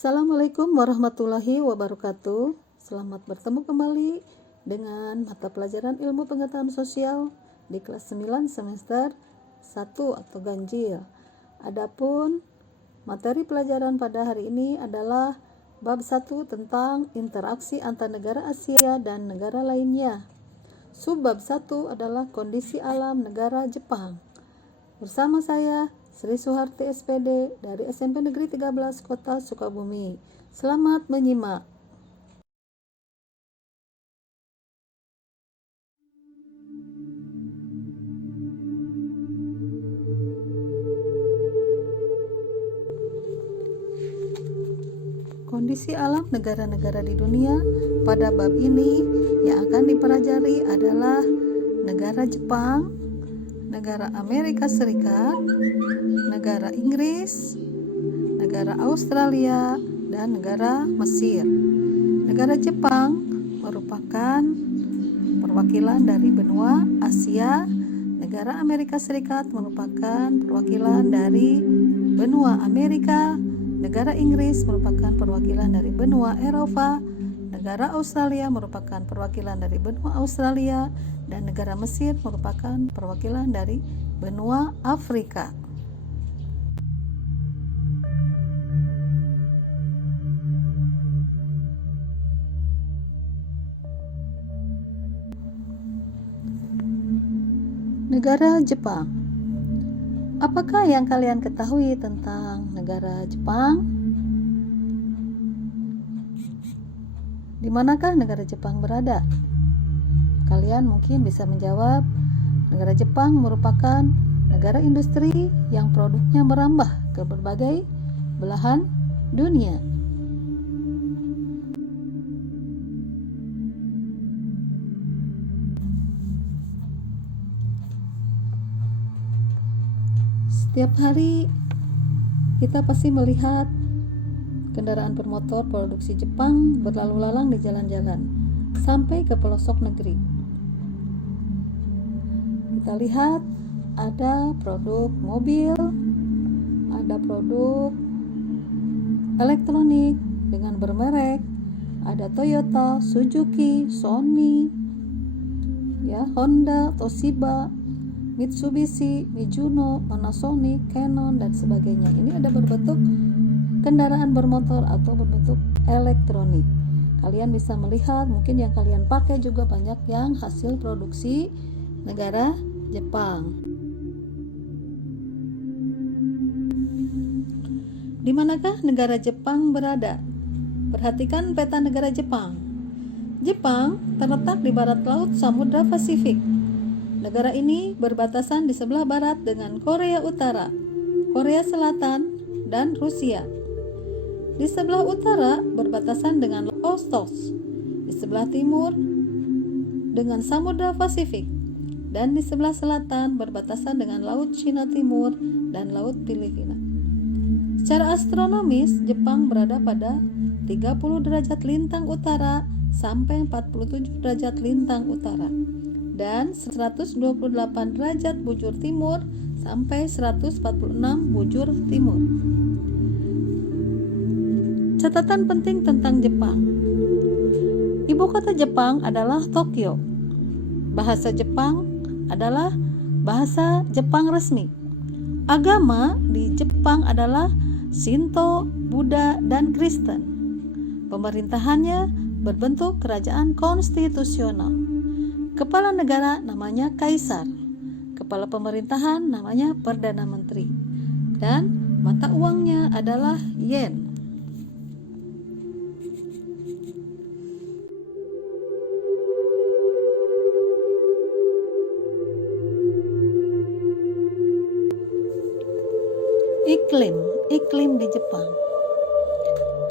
Assalamualaikum warahmatullahi wabarakatuh. Selamat bertemu kembali dengan mata pelajaran ilmu pengetahuan sosial di kelas 9 semester 1 atau ganjil. Adapun materi pelajaran pada hari ini adalah bab 1 tentang interaksi antar negara Asia dan negara lainnya. Subbab 1 adalah kondisi alam negara Jepang. Bersama saya Sri Suharti SPD dari SMP Negeri 13 Kota Sukabumi. Selamat menyimak. Kondisi alam negara-negara di dunia pada bab ini yang akan dipelajari adalah negara Jepang, negara Amerika Serikat, negara Inggris, negara Australia, dan negara Mesir. Negara Jepang merupakan perwakilan dari benua Asia. Negara Amerika Serikat merupakan perwakilan dari benua Amerika. Negara Inggris merupakan perwakilan dari benua Eropa. Negara Australia merupakan perwakilan dari benua Australia, dan negara Mesir merupakan perwakilan dari benua Afrika. Negara Jepang. Apakah yang kalian ketahui tentang negara Jepang? Di manakah negara Jepang berada? Kalian mungkin bisa menjawab, negara Jepang merupakan negara industri yang produknya merambah ke berbagai belahan dunia. Setiap hari kita pasti melihat kendaraan bermotor produksi Jepang berlalu lalang di jalan-jalan sampai ke pelosok negeri. Kita lihat ada produk mobil, ada produk elektronik dengan bermerek, ada Toyota, Suzuki, Sony, Honda, Toshiba, Mitsubishi, Mizuno, Panasonic, Canon, dan sebagainya. Ini ada berbentuk kendaraan bermotor atau berbentuk elektronik. Kalian bisa melihat, mungkin yang kalian pakai juga banyak yang hasil produksi negara Jepang. Di manakah negara Jepang berada? Perhatikan peta negara Jepang. Jepang terletak di barat laut Samudra Pasifik. Negara ini berbatasan di sebelah barat dengan Korea Utara, Korea Selatan, dan Rusia. Di sebelah utara berbatasan dengan Laut Okhotsk, di sebelah timur dengan Samudra Pasifik, dan di sebelah selatan berbatasan dengan Laut Cina Timur dan Laut Filipina. Secara astronomis, Jepang berada pada 30 derajat lintang utara sampai 47 derajat lintang utara, dan 128 derajat bujur timur sampai 146 bujur timur. Catatan penting tentang Jepang. Ibu kota Jepang adalah Tokyo. Bahasa Jepang adalah bahasa Jepang resmi. Agama di Jepang adalah Shinto, Buddha, dan Kristen. Pemerintahannya berbentuk kerajaan konstitusional. Kepala negara namanya kaisar. Kepala pemerintahan namanya perdana menteri. Dan mata uangnya adalah yen. Iklim di Jepang.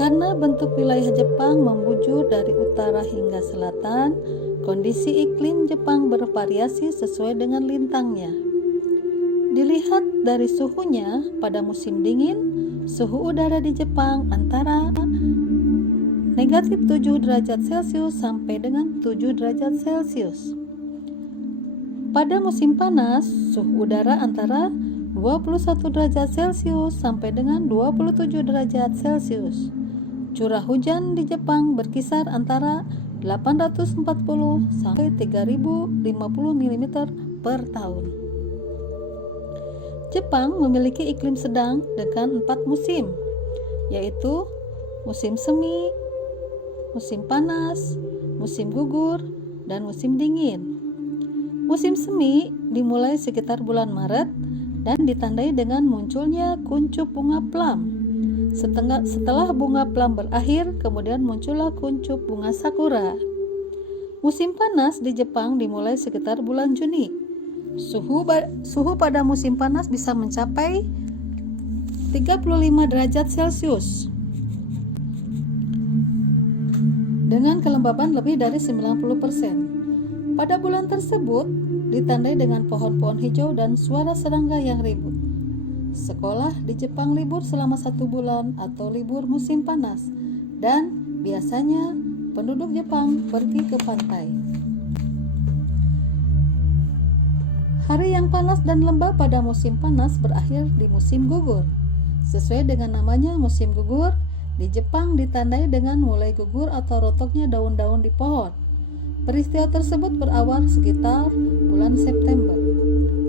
Karena bentuk wilayah Jepang membujur dari utara hingga selatan, kondisi iklim Jepang bervariasi sesuai dengan lintangnya. Dilihat dari suhunya, pada musim dingin, suhu udara di Jepang antara negatif 7 derajat Celcius sampai dengan 7 derajat Celcius. Pada musim panas, suhu udara antara 21 derajat Celcius sampai dengan 27 derajat Celcius. Curah hujan di Jepang berkisar antara 840 sampai 3050 mm per tahun. Jepang memiliki iklim sedang dengan 4 musim, yaitu musim semi, musim panas, musim gugur, dan musim dingin. Musim semi dimulai sekitar bulan Maret dan ditandai dengan munculnya kuncup bunga plum. Setelah bunga plum berakhir, kemudian muncullah kuncup bunga sakura. Musim panas di Jepang dimulai sekitar bulan Juni. Suhu pada musim panas bisa mencapai 35 derajat Celcius dengan kelembaban lebih dari 90%. Pada bulan tersebut ditandai dengan pohon-pohon hijau dan suara serangga yang ribut. Sekolah di Jepang libur selama 1 bulan atau libur musim panas, dan biasanya penduduk Jepang pergi ke pantai. Hari yang panas dan lembab pada musim panas berakhir di musim gugur. Sesuai dengan namanya, musim gugur di Jepang ditandai dengan mulai gugur atau rotoknya daun-daun di pohon. Peristiwa tersebut berawal sekitar bulan September.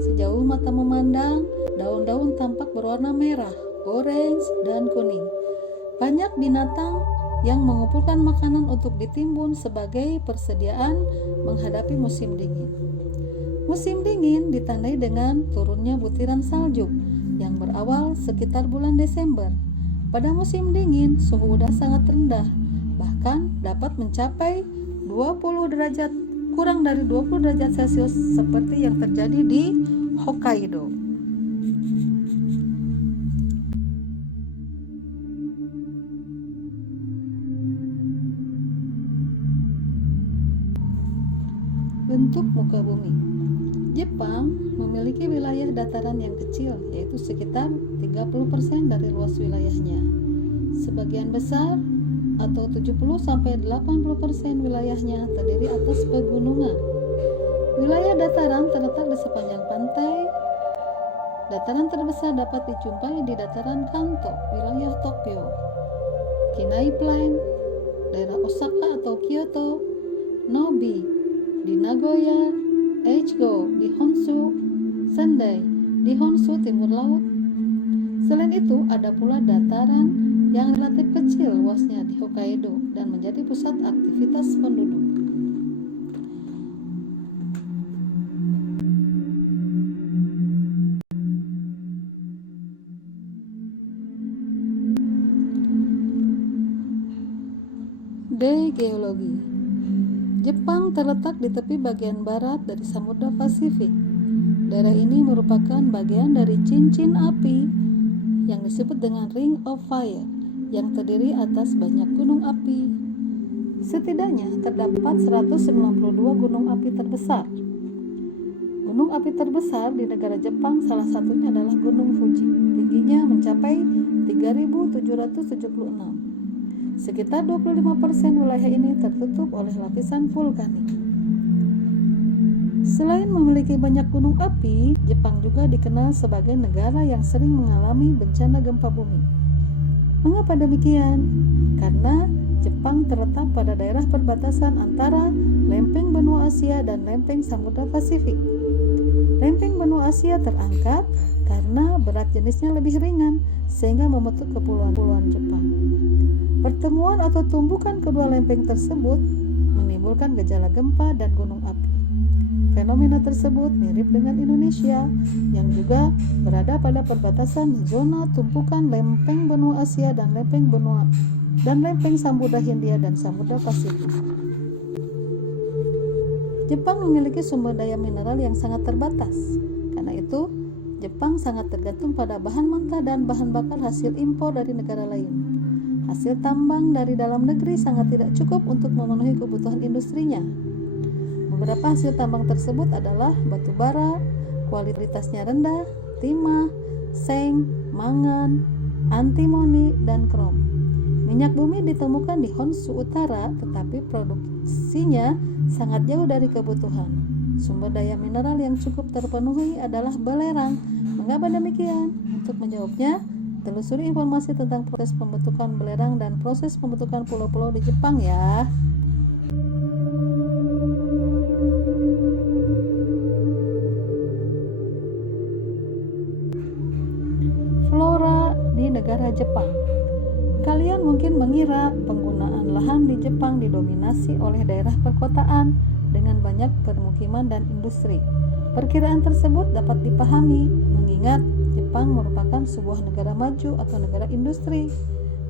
Sejauh mata memandang, daun-daun tampak berwarna merah, orange, dan kuning. Banyak binatang yang mengumpulkan makanan untuk ditimbun sebagai persediaan menghadapi musim dingin. Musim dingin ditandai dengan turunnya butiran salju yang berawal sekitar bulan Desember. Pada musim dingin, suhu udara sangat rendah, bahkan dapat mencapai kurang dari 20 derajat Celcius seperti yang terjadi di Hokkaido. Bentuk muka bumi. Jepang memiliki wilayah dataran yang kecil, yaitu sekitar 30% dari luas wilayahnya. Sebagian besar atau 70-80% wilayahnya terdiri atas pegunungan. Wilayah dataran terletak di sepanjang pantai. Dataran terbesar dapat dijumpai di dataran Kanto, wilayah Tokyo, Kinai Plain, daerah Osaka atau Kyoto, Nobi di Nagoya, Echigo di Honshu, Sendai di Honshu timur laut. Selain itu, ada pula dataran yang relatif kecil luasnya di Hokkaido dan menjadi pusat aktivitas penduduk. Geologi. Jepang terletak di tepi bagian barat dari Samudra Pasifik. Daerah ini merupakan bagian dari cincin api yang disebut dengan Ring of Fire, yang terdiri atas banyak gunung api. Setidaknya terdapat 192 gunung api terbesar. Gunung api terbesar di negara Jepang salah satunya adalah Gunung Fuji. Tingginya mencapai 3.776. Sekitar 25% wilayah ini tertutup oleh lapisan vulkanik. Selain memiliki banyak gunung api, Jepang juga dikenal sebagai negara yang sering mengalami bencana gempa bumi. Mengapa demikian? Karena Jepang terletak pada daerah perbatasan antara lempeng benua Asia dan lempeng Samudra Pasifik. Lempeng benua Asia terangkat karena berat jenisnya lebih ringan sehingga membentuk kepulauan Jepang. Pertemuan atau tumbukan kedua lempeng tersebut menimbulkan gejala gempa dan gunung api. Fenomena tersebut mirip dengan Indonesia yang juga berada pada perbatasan zona tumpukan lempeng benua Asia dan lempeng Samudra Hindia dan Samudra Pasifik. Jepang memiliki sumber daya mineral yang sangat terbatas. Karena itu, Jepang sangat tergantung pada bahan mentah dan bahan bakar hasil impor dari negara lain. Hasil tambang dari dalam negeri sangat tidak cukup untuk memenuhi kebutuhan industrinya. Beberapa hasil tambang tersebut adalah batu bara, kualitasnya rendah, timah, seng, mangan, antimoni, dan krom. Minyak bumi ditemukan di Honshu Utara, tetapi produksinya sangat jauh dari kebutuhan. Sumber daya mineral yang cukup terpenuhi adalah belerang. Mengapa demikian? Untuk menjawabnya, telusuri informasi tentang proses pembentukan belerang dan proses pembentukan pulau-pulau di Jepang ya. Flora di negara Jepang. Kalian mungkin mengira penggunaan lahan di Jepang didominasi oleh daerah perkotaan dengan banyak permukiman dan industri. Perkiraan tersebut dapat dipahami mengingat Jepang merupakan sebuah negara maju atau negara industri.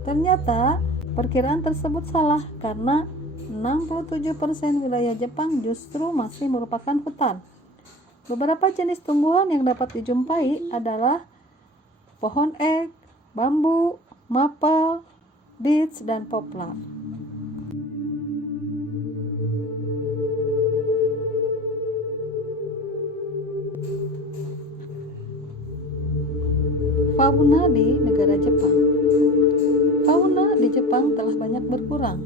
Ternyata perkiraan tersebut salah karena 67% wilayah Jepang justru masih merupakan hutan. Beberapa jenis tumbuhan yang dapat dijumpai adalah pohon ek, bambu, maple, beech, dan poplar. Fauna di negara Jepang. Fauna di Jepang telah banyak berkurang.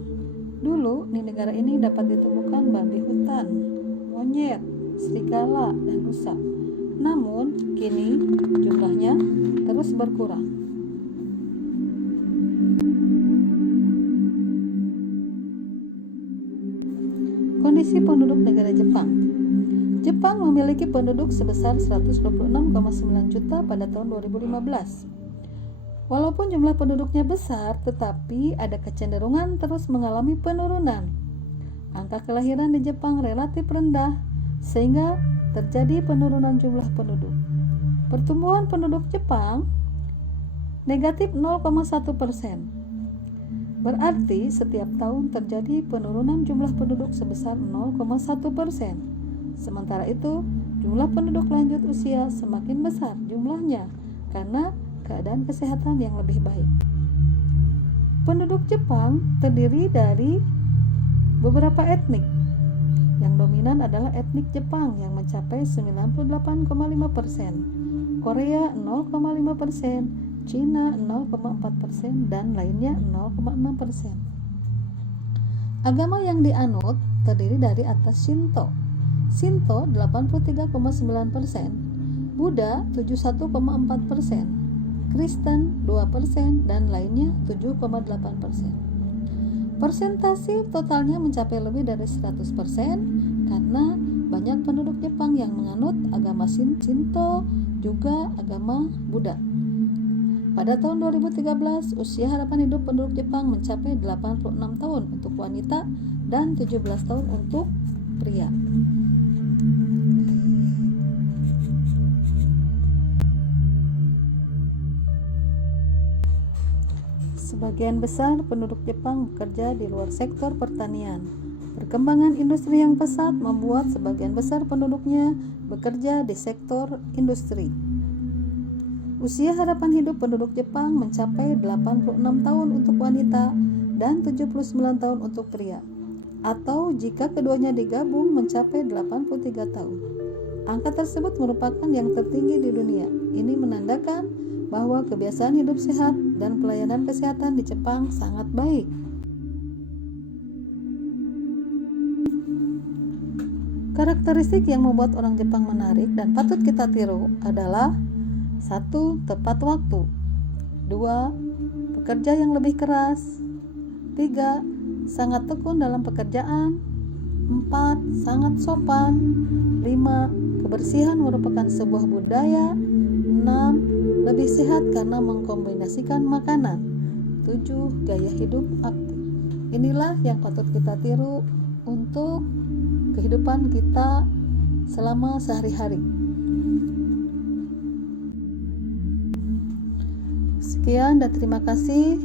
Dulu di negara ini dapat ditemukan babi hutan, monyet, serigala, dan rusa. Namun kini jumlahnya terus berkurang. Kondisi penduduk negara Jepang. Jepang memiliki penduduk sebesar 126,9 juta pada tahun 2015. Walaupun jumlah penduduknya besar, tetapi ada kecenderungan terus mengalami penurunan. Angka kelahiran di Jepang relatif rendah, sehingga terjadi penurunan jumlah penduduk. Pertumbuhan penduduk Jepang negatif 0,1%. Berarti setiap tahun terjadi penurunan jumlah penduduk sebesar 0,1%. Sementara itu, jumlah penduduk lanjut usia semakin besar jumlahnya karena keadaan kesehatan yang lebih baik. Penduduk Jepang terdiri dari beberapa etnik. Yang dominan adalah etnik Jepang yang mencapai 98,5%, Korea 0,5%, Cina 0,4%, dan lainnya 0,6%. Agama yang dianut terdiri dari atas Shinto 83,9%, Buddha 71,4%, Kristen 2%, dan lainnya 7,8%. Persentase totalnya mencapai lebih dari 100% karena banyak penduduk Jepang yang menganut agama Shinto, juga agama Buddha. Pada tahun 2013, usia harapan hidup penduduk Jepang mencapai 86 tahun untuk wanita dan 17 tahun untuk pria. Sebagian besar penduduk Jepang bekerja di luar sektor pertanian. Perkembangan industri yang pesat membuat sebagian besar penduduknya bekerja di sektor industri. Usia harapan hidup penduduk Jepang mencapai 86 tahun untuk wanita dan 79 tahun untuk pria, atau jika keduanya digabung mencapai 83 tahun. Angka tersebut merupakan yang tertinggi di dunia. Ini menandakan bahwa kebiasaan hidup sehat dan pelayanan kesehatan di Jepang sangat baik. Karakteristik yang membuat orang Jepang menarik dan patut kita tiru adalah 1. Tepat waktu. 2. Bekerja yang lebih keras. 3. Sangat tekun dalam pekerjaan. 4. Sangat sopan. 5. Kebersihan merupakan sebuah budaya. 6. Lebih sehat karena mengkombinasikan makanan. 7. Gaya hidup aktif. Inilah yang patut kita tiru untuk kehidupan kita selama sehari-hari. Sekian dan terima kasih.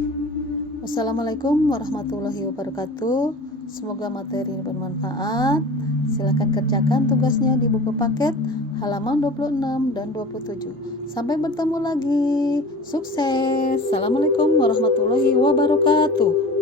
Wassalamualaikum warahmatullahi wabarakatuh. Semoga materi ini bermanfaat. Silakan kerjakan tugasnya di buku paket halaman 26 dan 27. Sampai bertemu lagi. Sukses. Assalamualaikum warahmatullahi wabarakatuh.